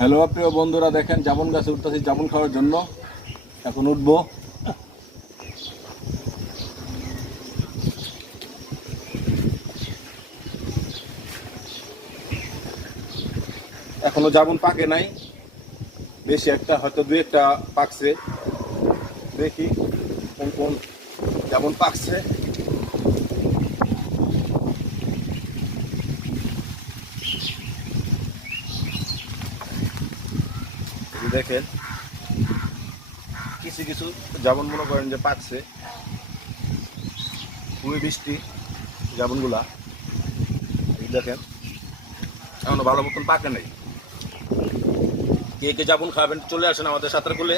Hello প্রিয় বন্ধুরা, দেখেন জামুন গাছে উঠতেছি জামুন খাওয়ার জন্য। এখন উঠবো। এখনো জামুন পাকে নাই, বেশি একটা, হয়তো দুই একটা পাকছে। দেখি কোন কোন জামুন পাকছে। দেখেন কিছু কিছু জামুন মনে করেন যে পাকছে, খুবই বৃষ্টি জামুনগুলা। দেখেন এখনো ভালো মতন পাকে নাই। কে কে জামুন খাবেন চলে আসেন আমাদের সাঁতারকুলে।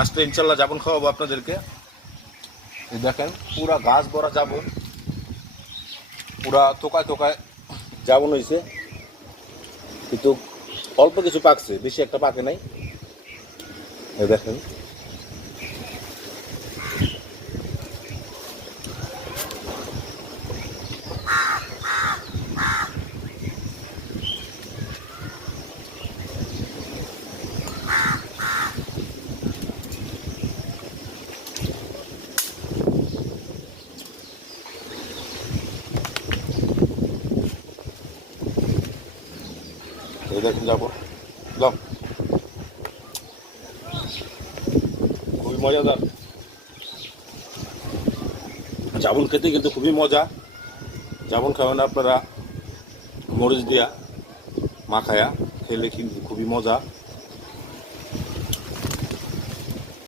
আজকে ইনশাল্লাহ জামুন খাওয়াবো আপনাদেরকে। দেখেন পুরা গাছ ভরা জামুন, পুরা থোকায় থোকায় জামুন হয়েছে, কিন্তু অল্প কিছু পাকছে, বেশি একটা পাকে নাই। দেখেন দেখেন যাবো দাম খুবই মজাদার। জামুন খেতে কিন্তু খুবই মজা। জামুন খাবেন আপনারা মরিচ দিয়া মাখায়া, খেলে কিন্তু খুবই মজা।